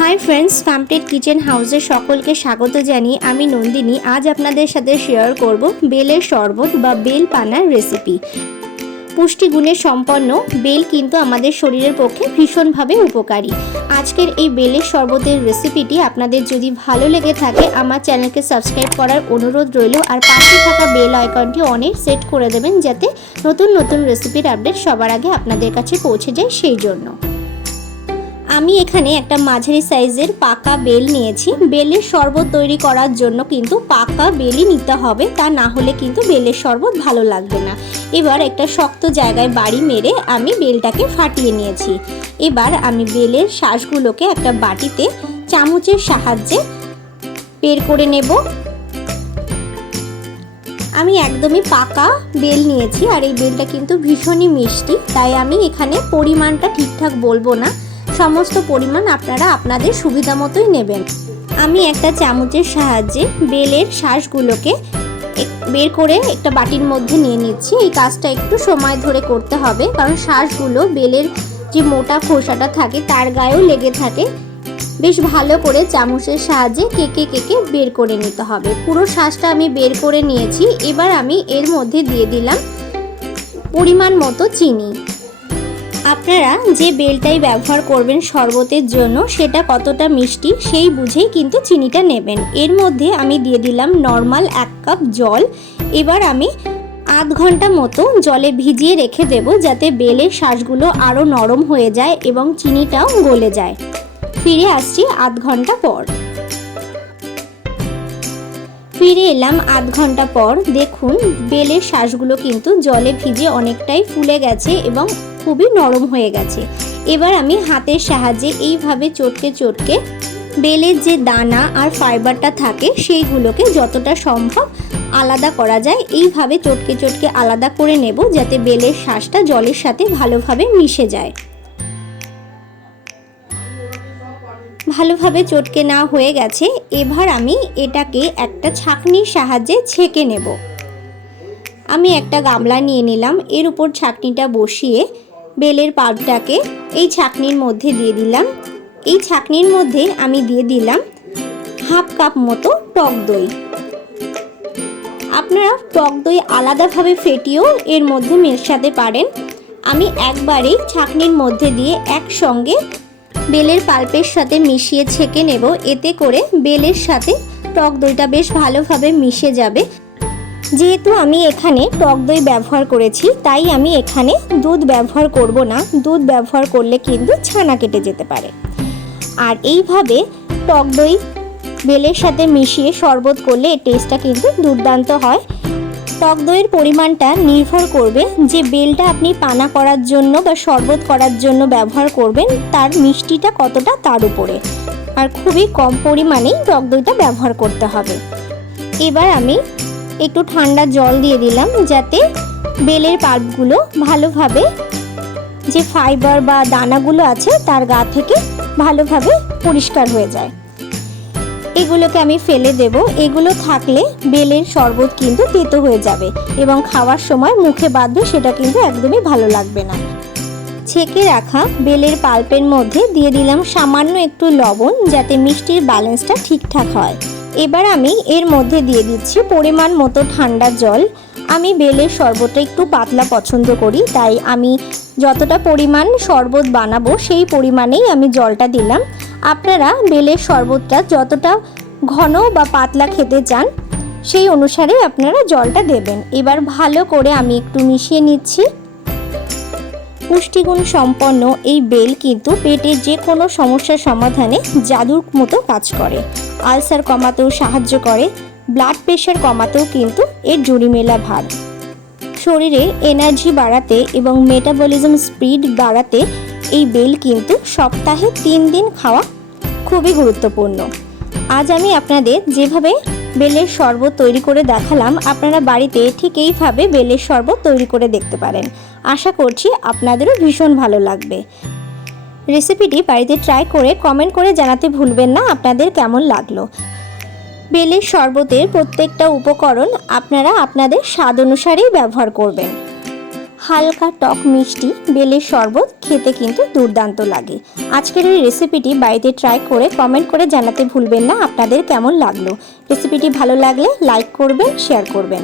Hi friends, complete kitchen हाउसे सकलके स्वागत जानिए आमी नंदिनी। आज आपनादेर साथे शेयर करब बेलेर शरबत बा बेल पानार रेसिपि। पुष्टिगुणे सम्पन्न बेल किन्तु आमादेर शरीरेर पक्षे भीषणभावे उपकारी। आजकेर एई बेलेर शरबतेर रेसिपिटी आपनादेर जोदि भालो लेगे थाके आमार चैनलके सबस्क्राइब करार अनुरोध रइलो और पाशे थाका बेल आइकनटी अने सेट करे देबेन जाते नतुन नतुन रेसिपिर आपडेट सबार आगे आपनादेर काछे पौঁছে যায় সেই জন্য। আমি এখানে একটা মাঝারি সাইজের পাকা বেল নিয়েছি। বেলের শরবত তৈরি করার জন্য কিন্তু পাকা বেলই নিতে হবে, তা না হলে কিন্তু বেলের শরবত ভালো লাগবে না। এবার একটা শক্ত জায়গায় বাড়ি মেরে আমি বেলটাকে ফাটিয়ে নিয়েছি। এবার আমি বেলের শাঁসগুলোকে একটা বাটিতে চামচের সাহায্যে বের করে নেব। আমি একদমই পাকা বেল নিয়েছি আর এই বেলটা কিন্তু ভীষণই মিষ্টি, তাই আমি এখানে পরিমাণটা ঠিকঠাক বলবো না, সমস্ত পরিমাণ আপনারা আপনাদের সুবিধা মতোই নেবেন। আমি একটা চামচের সাহায্যে বেলের শাঁসগুলোকে বের করে একটা বাটির মধ্যে নিয়ে নিচ্ছি। এই কাজটা একটু সময় ধরে করতে হবে, কারণ শাঁসগুলো বেলের যে মোটা খোসাটা থাকে তার গায়েও লেগে থাকে। বেশ ভালো করে চামচের সাহায্যে কেকে বের করে নিতে হবে। পুরো শাঁসটা আমি বের করে নিয়েছি। এবার আমি এর মধ্যে দিয়ে দিলাম পরিমাণ মতো চিনি। আপনারা যে বেলটাই ব্যবহার করবেন শরবতের জন্য সেটা কতটা মিষ্টি সেই বুঝেই কিন্তু চিনিটা নেবেন। এর মধ্যে আমি দিয়ে দিলাম নর্মাল 1 কাপ জল। এবার আমি আধ ঘন্টা মতো জলে ভিজিয়ে রেখে দেব, যাতে বেলের শাঁসগুলো আরও নরম হয়ে যায় এবং চিনিটাও গলে যায়। ফিরে আসছি আধ ঘন্টা পর। ফিরে এলাম আধ ঘন্টা পর। দেখুন বেলের শাঁসগুলো কিন্তু জলে ভিজে অনেকটাই ফুলে গেছে এবং খুবই নরম হয়ে গেছে। এবার আমি হাতের সাহায্যে এইভাবে চটকে বেলের যে দানা আর ফাইবারটা থাকে সেইগুলোকে যতটা সম্ভব আলাদা করা যায় এইভাবে চটকে আলাদা করে নেব, যাতে বেলের শাঁসটা জলের সাথে ভালোভাবে মিশে যায়। ভালোভাবে চটকে নেওয়া হয়ে গেছে। এবার আমি এটাকে একটা ছাঁকনির সাহায্যে ছেঁকে নেব। আমি একটা গামলা নিয়ে নিলাম, এর উপর ছাঁকনিটা বসিয়ে বেলের পাল্পটাকে এই ছাঁকনির মধ্যে দিয়ে দিলাম। এই ছাঁকনির মধ্যে আমি দিয়ে দিলাম হাফ কাপ মতো টক দই। আপনারা টক দই আলাদাভাবে ফেটিয়েও এর মধ্যে মেশাতে পারেন। আমি একবারেই ছাঁকনির মধ্যে দিয়ে একসঙ্গে বেলের পাল্পের সাথে মিশিয়ে ছেঁকে নেব। এতে করে বেলের সাথে টক দইটা বেশ ভালোভাবে মিশে যাবে। যেহেতু আমি এখানে টক দই ব্যবহার করেছি তাই আমি এখানে দুধ ব্যবহার করব না। দুধ ব্যবহার করলে কিন্তু ছানা কেটে যেতে পারে। আর এইভাবে টক দই বেলের সাথে মিশিয়ে শরবত করলে এর টেস্টটা কিন্তু দুর্দান্ত হয়। টক দইয়ের পরিমাণটা নির্ভর করবে যে বেলটা আপনি পানা করার জন্য বা শরবত করার জন্য ব্যবহার করবেন তার মিষ্টিটা কতটা তার উপরে। আর খুবই কম পরিমাণেই টক দইটা ব্যবহার করতে হবে। এবার আমি একটু ঠান্ডা জল দিয়ে দিলাম, যাতে বেলের পাল্পগুলো ভালোভাবে যে ফাইবার বা দানাগুলো আছে তার গা থেকে ভালোভাবে পরিষ্কার হয়ে যায়। এগুলোকে আমি ফেলে দেব। এগুলো থাকলে বেলের শরবত কিন্তু তেতো হয়ে যাবে এবং খাওয়ার সময় মুখে বাঁধবে, সেটা কিন্তু একদমই ভালো লাগবে না। ছেঁকে রাখা বেলের পাল্পের মধ্যে দিয়ে দিলাম সামান্য একটু লবণ, যাতে মিষ্টির ব্যালেন্সটা ঠিকঠাক হয়। এবার আমি এর মধ্যে দিয়ে দিচ্ছি পরিমাণ মতো ঠান্ডা জল। আমি বেলের শরবতটা একটু পাতলা পছন্দ করি, তাই আমি যতটা পরিমাণ শরবত বানাবো সেই পরিমাণেই আমি জলটা দিলাম। আপনারা বেলের শরবতটা যতটা ঘন বা পাতলা খেতে চান সেই অনুসারে আপনারা জলটা দেবেন। এবার ভালো করে আমি একটু মিশিয়ে নিচ্ছি। পুষ্টিগুণ সম্পন্ন এই বেল কিন্তু পেটের যে কোনো সমস্যার সমাধানে জাদুর মতো কাজ করে। আলসার কমাতেও সাহায্য করে, ব্লাড প্রেশার কমাতেও কিন্তু এর জুড়িমেলা ভার। শরীরে এনার্জি বাড়াতে এবং মেটাবলিজম স্পিড বাড়াতে এই বেল কিন্তু সপ্তাহে 3 দিন খাওয়া খুবই গুরুত্বপূর্ণ। আজ আমি আপনাদের যেভাবে বেলের শরবত তৈরি করে দেখালাম, আপনারা বাড়িতে ঠিক এইভাবে বেলের শরবত তৈরি করে দেখতে পারেন। আশা করছি আপনাদেরও ভীষণ ভালো লাগবে। রেসিপিটি বাড়িতে ট্রাই করে কমেন্ট করে জানাতে ভুলবেন না আপনাদের কেমন লাগলো। বেলের শরবতের প্রত্যেকটা উপকরণ আপনারা আপনাদের স্বাদ অনুসারেই ব্যবহার করবেন। হালকা টক মিষ্টি বেলের শরবত খেতে কিন্তু দুর্দান্ত লাগে। আজকের এই রেসিপিটি বাড়িতে ট্রাই করে কমেন্ট করে জানাতে ভুলবেন না আপনাদের কেমন লাগলো। রেসিপিটি ভালো লাগলে লাইক করবেন, শেয়ার করবেন।